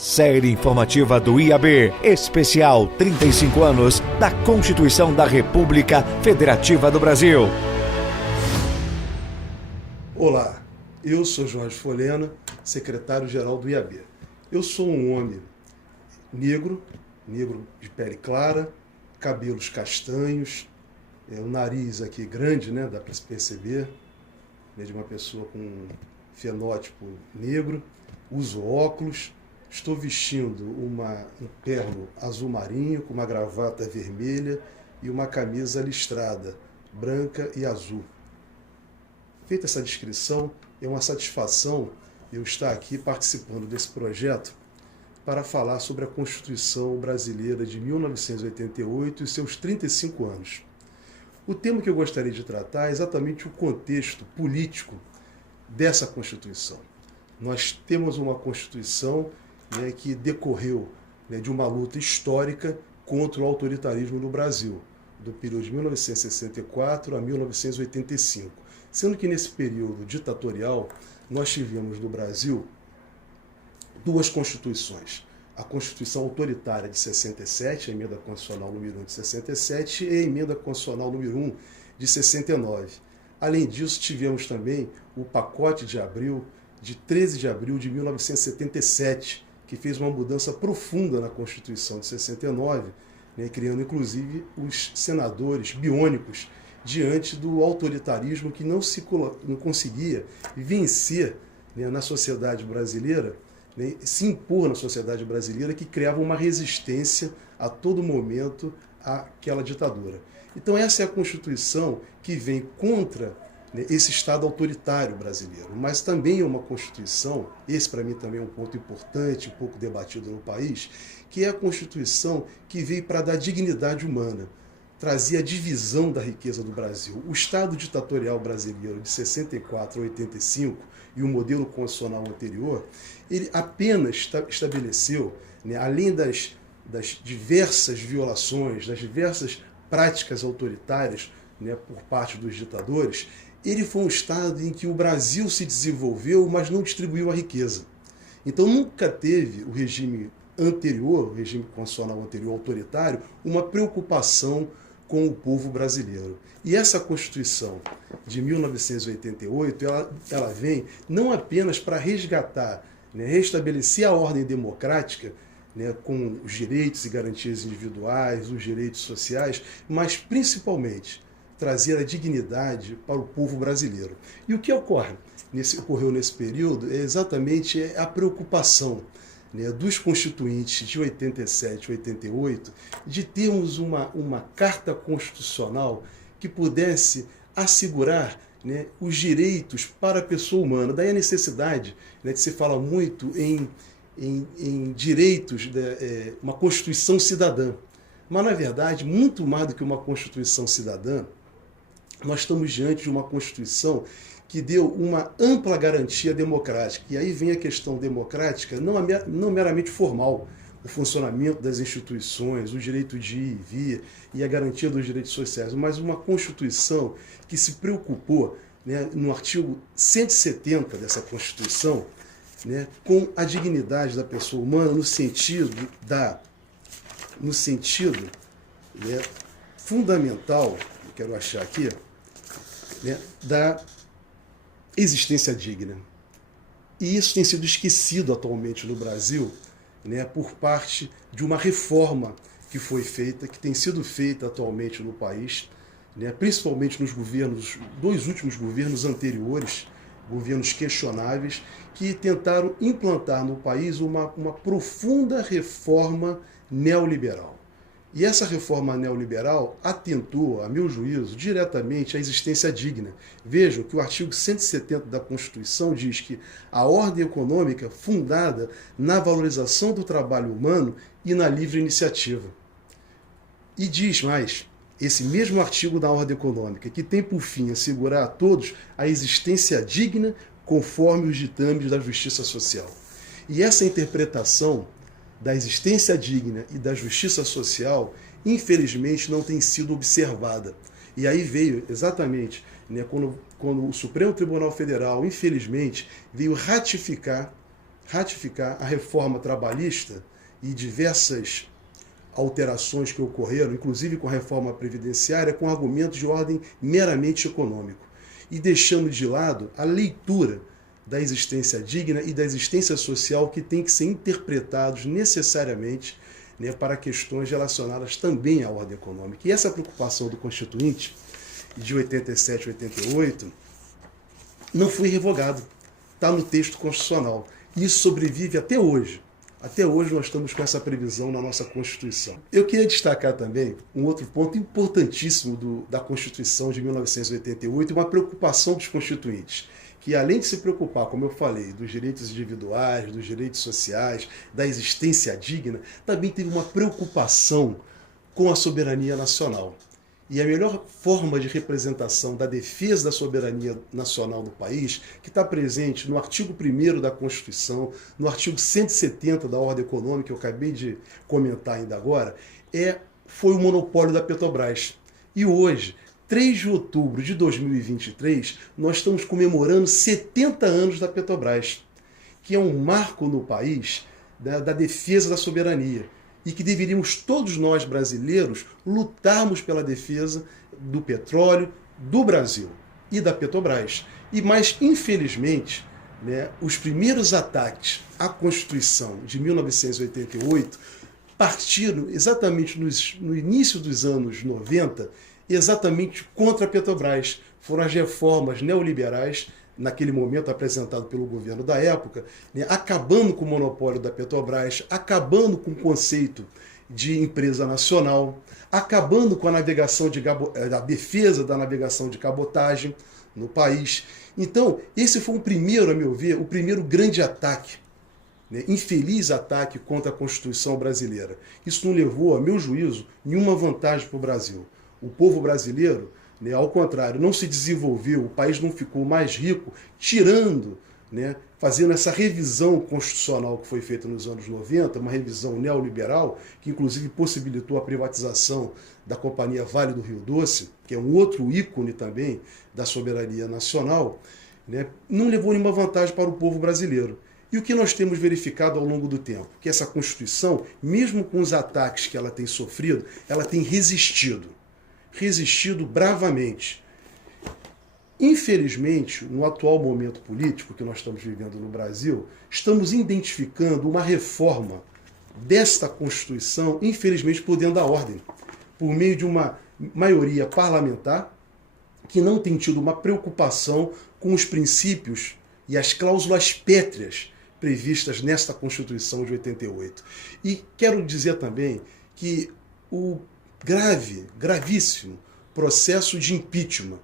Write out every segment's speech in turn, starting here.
Série informativa do IAB, especial 35 anos da Constituição da República Federativa do Brasil. Olá, eu sou Jorge Folena, secretário-geral do IAB. Eu sou um homem negro de pele clara, cabelos castanhos, o nariz aqui grande, né, dá para se perceber, de uma pessoa com um fenótipo negro, uso óculos. Estou vestindo um terno azul marinho com uma gravata vermelha e uma camisa listrada, branca e azul. Feita essa descrição, é uma satisfação eu estar aqui participando desse projeto para falar sobre a Constituição Brasileira de 1988 e seus 35 anos. O tema que eu gostaria de tratar é exatamente o contexto político dessa Constituição. Nós temos uma Constituição que decorreu de uma luta histórica contra o autoritarismo no Brasil, do período de 1964 a 1985. Sendo que nesse período ditatorial, nós tivemos no Brasil duas constituições. A Constituição Autoritária de 67, a Emenda Constitucional número 1 de 67, e a Emenda Constitucional número 1 de 69. Além disso, tivemos também o Pacote de Abril, de 13 de abril de 1977, que fez uma mudança profunda na Constituição de 69, criando inclusive os senadores biônicos diante do autoritarismo que não conseguia vencer na sociedade brasileira, se impor na sociedade brasileira, que criava uma resistência a todo momento àquela ditadura. Então essa é a Constituição que vem contra esse Estado autoritário brasileiro, mas também é uma Constituição, esse para mim também é um ponto importante, um pouco debatido no país, que é a Constituição que veio para dar dignidade humana, trazer a divisão da riqueza do Brasil. O Estado ditatorial brasileiro de 64 a 85 e o modelo constitucional anterior, ele apenas estabeleceu, além das diversas violações, das diversas práticas autoritárias por parte dos ditadores, ele foi um Estado em que o Brasil se desenvolveu, mas não distribuiu a riqueza. Então nunca teve o regime anterior, o regime constitucional anterior autoritário, uma preocupação com o povo brasileiro. E essa Constituição de 1988, ela vem não apenas para resgatar, restabelecer a ordem democrática, com os direitos e garantias individuais, os direitos sociais, mas principalmente trazer a dignidade para o povo brasileiro. E o que ocorreu nesse período é exatamente a preocupação dos constituintes de 87 e 88 de termos uma carta constitucional que pudesse assegurar os direitos para a pessoa humana. Daí a necessidade que se fala muito em direitos, uma Constituição cidadã. Mas, na verdade, muito mais do que uma Constituição cidadã, nós estamos diante de uma Constituição que deu uma ampla garantia democrática. E aí vem a questão democrática, não meramente formal, o funcionamento das instituições, o direito de ir e vir e a garantia dos direitos sociais, mas uma Constituição que se preocupou, no artigo 170 dessa Constituição, com a dignidade da pessoa humana no sentido fundamental, quero achar aqui, da existência digna. E isso tem sido esquecido atualmente no Brasil, por parte de uma reforma que foi feita, que tem sido feita atualmente no país, principalmente nos dois últimos governos anteriores, governos questionáveis, que tentaram implantar no país uma profunda reforma neoliberal. E essa reforma neoliberal atentou, a meu juízo, diretamente à existência digna. Vejam que o artigo 170 da Constituição diz que a ordem econômica fundada na valorização do trabalho humano e na livre iniciativa. E diz mais, esse mesmo artigo da ordem econômica, que tem por fim assegurar a todos a existência digna conforme os ditames da justiça social. E essa interpretação da existência digna e da justiça social, infelizmente, não tem sido observada. E aí veio exatamente, quando o Supremo Tribunal Federal, infelizmente, veio ratificar ratificar a reforma trabalhista e diversas alterações que ocorreram, inclusive com a reforma previdenciária, com argumentos de ordem meramente econômico, e deixando de lado a leitura da existência digna e da existência social que tem que ser interpretados necessariamente, né, para questões relacionadas também à ordem econômica. E essa preocupação do Constituinte, de 87 e 88, não foi revogado. Está no texto constitucional. E isso sobrevive até hoje. Até hoje nós estamos com essa previsão na nossa Constituição. Eu queria destacar também um outro ponto importantíssimo da Constituição de 1988, uma preocupação dos constituintes, que além de se preocupar, como eu falei, dos direitos individuais, dos direitos sociais, da existência digna, também teve uma preocupação com a soberania nacional. E a melhor forma de representação da defesa da soberania nacional do país, que está presente no artigo 1º da Constituição, no artigo 170 da Ordem Econômica, que eu acabei de comentar ainda agora, foi o monopólio da Petrobras. E hoje, 3 de outubro de 2023, nós estamos comemorando 70 anos da Petrobras, que é um marco no país da defesa da soberania, e que deveríamos todos nós brasileiros lutarmos pela defesa do petróleo, do Brasil e da Petrobras. Mas, infelizmente, né, os primeiros ataques à Constituição de 1988 partiram exatamente no início dos anos 90, exatamente contra a Petrobras. Foram as reformas neoliberais, naquele momento apresentado pelo governo da época, né, acabando com o monopólio da Petrobras, acabando com o conceito de empresa nacional, acabando com a defesa da navegação de cabotagem no país. Então, esse foi o primeiro, a meu ver, o primeiro grande ataque, né, infeliz ataque contra a Constituição brasileira. Isso não levou, a meu juízo, nenhuma vantagem para o Brasil. O povo brasileiro, né, ao contrário, não se desenvolveu, o país não ficou mais rico, tirando, né, fazendo essa revisão constitucional que foi feita nos anos 90, uma revisão neoliberal, que inclusive possibilitou a privatização da Companhia Vale do Rio Doce, que é um outro ícone também da soberania nacional, né, não levou nenhuma vantagem para o povo brasileiro. E o que nós temos verificado ao longo do tempo? Que essa Constituição, mesmo com os ataques que ela tem sofrido, ela tem resistido bravamente. Infelizmente, no atual momento político que nós estamos vivendo no Brasil, estamos identificando uma reforma desta Constituição, infelizmente, por dentro da ordem, por meio de uma maioria parlamentar que não tem tido uma preocupação com os princípios e as cláusulas pétreas previstas nesta Constituição de 88. E quero dizer também que o gravíssimo processo de impeachment,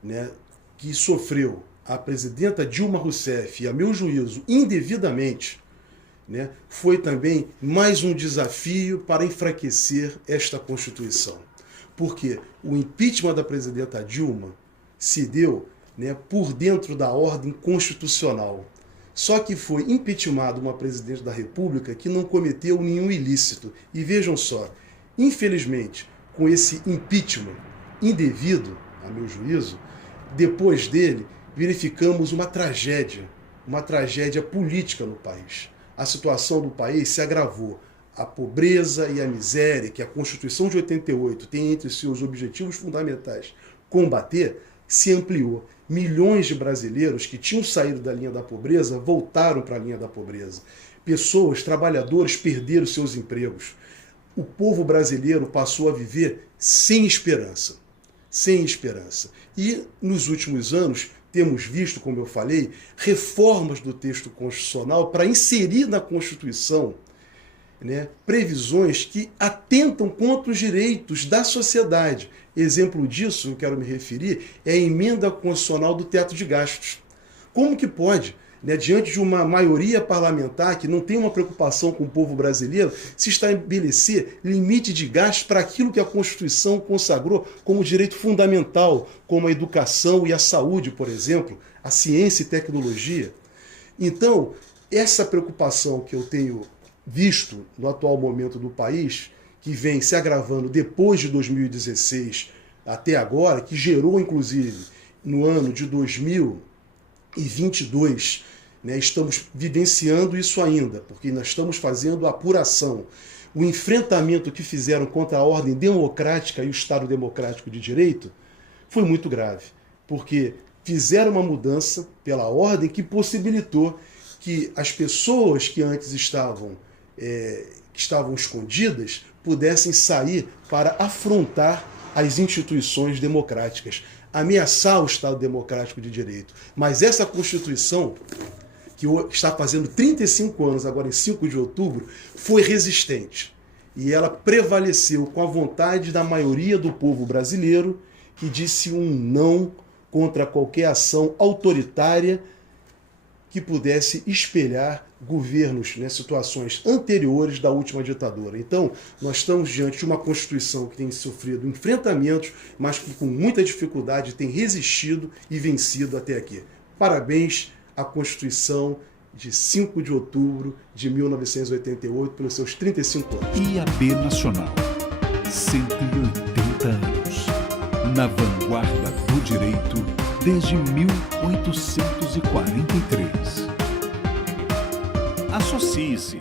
né, que sofreu a presidenta Dilma Rousseff, e a meu juízo, indevidamente, né, foi também mais um desafio para enfraquecer esta Constituição. Porque o impeachment da presidenta Dilma se deu, né, por dentro da ordem constitucional. Só que foi impeachmentada uma presidente da República que não cometeu nenhum ilícito. E vejam só, infelizmente, com esse impeachment indevido, a meu juízo, depois dele, verificamos uma tragédia política no país. A situação do país se agravou. A pobreza e a miséria que a Constituição de 88 tem entre seus objetivos fundamentais combater, se ampliou. Milhões de brasileiros que tinham saído da linha da pobreza voltaram para a linha da pobreza. Pessoas, trabalhadores, perderam seus empregos. O povo brasileiro passou a viver sem esperança. Sem esperança. E, nos últimos anos, temos visto, como eu falei, reformas do texto constitucional para inserir na Constituição, né, previsões que atentam contra os direitos da sociedade. Exemplo disso, eu quero me referir, é a emenda constitucional do teto de gastos. Como que pode, né, diante de uma maioria parlamentar que não tem uma preocupação com o povo brasileiro, se estabelecer limite de gastos para aquilo que a Constituição consagrou como direito fundamental, como a educação e a saúde, por exemplo, a ciência e tecnologia? Então, essa preocupação que eu tenho visto no atual momento do país, que vem se agravando depois de 2016 até agora, que gerou, inclusive, no ano de 2022, né? Estamos vivenciando isso ainda, porque nós estamos fazendo a apuração. O enfrentamento que fizeram contra a ordem democrática e o Estado democrático de direito foi muito grave, porque fizeram uma mudança pela ordem que possibilitou que as pessoas que antes estavam escondidas pudessem sair para afrontar as instituições democráticas, ameaçar o Estado democrático de direito. Mas essa Constituição, que está fazendo 35 anos, agora em 5 de outubro, foi resistente. E ela prevaleceu com a vontade da maioria do povo brasileiro, que disse um não contra qualquer ação autoritária que pudesse espelhar governos, né, situações anteriores da última ditadura. Então, nós estamos diante de uma Constituição que tem sofrido enfrentamentos, mas que com muita dificuldade tem resistido e vencido até aqui. Parabéns à Constituição de 5 de outubro de 1988, pelos seus 35 anos. IAB Nacional, 180 anos. Na vanguarda do direito desde 1843. Associe-se.